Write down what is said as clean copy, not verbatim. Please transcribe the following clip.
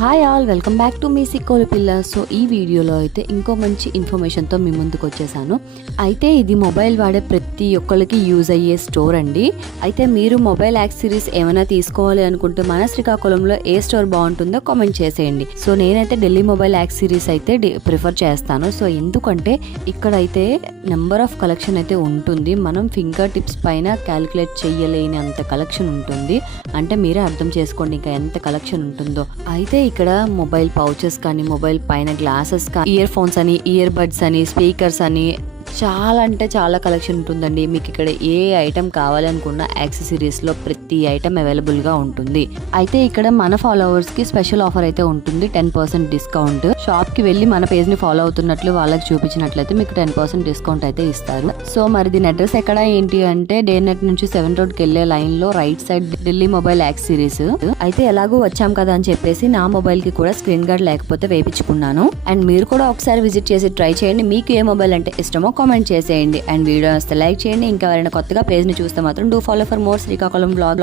Hi all, welcome back to మీ Sikkolu Pilla. So ఈ వీడియోలో అయితే ఇంకో మంచి ఇన్ఫర్మేషన్తో మీ ముందుకు వచ్చేసాను. అయితే ఇది మొబైల్ వాడే ప్రతి ఒక్కరికి యూజ్ అయ్యే స్టోర్ అండి. అయితే మీరు మొబైల్ యాక్సెసరీస్ ఏమైనా తీసుకోవాలి అనుకుంటే మన శ్రీకాకుళంలో ఏ స్టోర్ బాగుంటుందో కామెంట్ చేసేయండి. సో నేనైతే ఢిల్లీ మొబైల్ యాక్సెసరీస్ అయితే ప్రిఫర్ చేస్తాను. సో ఎందుకంటే ఇక్కడైతే నెంబర్ ఆఫ్ కలెక్షన్ అయితే ఉంటుంది. మనం ఫింగర్ టిప్స్ పైన క్యాలిక్యులేట్ చేయలేని అంత కలెక్షన్ ఉంటుంది. అంటే మీరే అర్థం చేసుకోండి ఇంకా ఎంత కలెక్షన్ ఉంటుందో. అయితే ఇక్కడ మొబైల్ పౌచెస్ కానీ, మొబైల్ పైన గ్లాసెస్ కానీ, ఇయర్ ఫోన్స్ అని, ఇయర్ బడ్స్ అని, స్పీకర్స్ అని చాలా అంటే చాలా కలెక్షన్ ఉంటుందండి. మీకు ఇక్కడ ఏ ఐటమ్ కావాలనుకున్న యాక్సెసరీస్లో ప్రతి ఐటమ్ అవైలబుల్గా ఉంటుంది. అయితే ఇక్కడ మన ఫాలోవర్స్కి స్పెషల్ ఆఫర్ అయితే ఉంటుంది, 10% డిస్కౌంట్. షాప్కి వెళ్ళి మన పేజ్ని ఫాలో అవుతున్నట్లు వాళ్ళకి చూపించినట్లయితే మీకు 10% డిస్కౌంట్ అయితే ఇస్తారు. సో మరి దీని అడ్రస్ ఎక్కడ ఏంటి అంటే డేనెట్ నుంచి 7 రోడ్కి వెళ్ళే లైన్లో right side Delhi mobile accessories. అయితే ఎలాగో వచ్చాం కదా అని చెప్పేసి నా మొబైల్కి కూడా స్క్రీన్ గార్డ్ లేకపోతే వేయించుకున్నాను. అండ్ మీరు కూడా ఒకసారి విజిట్ చేసి ట్రై చేయండి. మీకు ఏ మొబైల్ అంటే ఇష్టమో కామెంట్ చేసేయండి. అండ్ వీడియో వస్తే లైక్ చేయండి. ఇంకా ఎవరైనా కొత్తగా పేజ్ని చూస్తే మాత్రం do follow for more Srikakulam blog.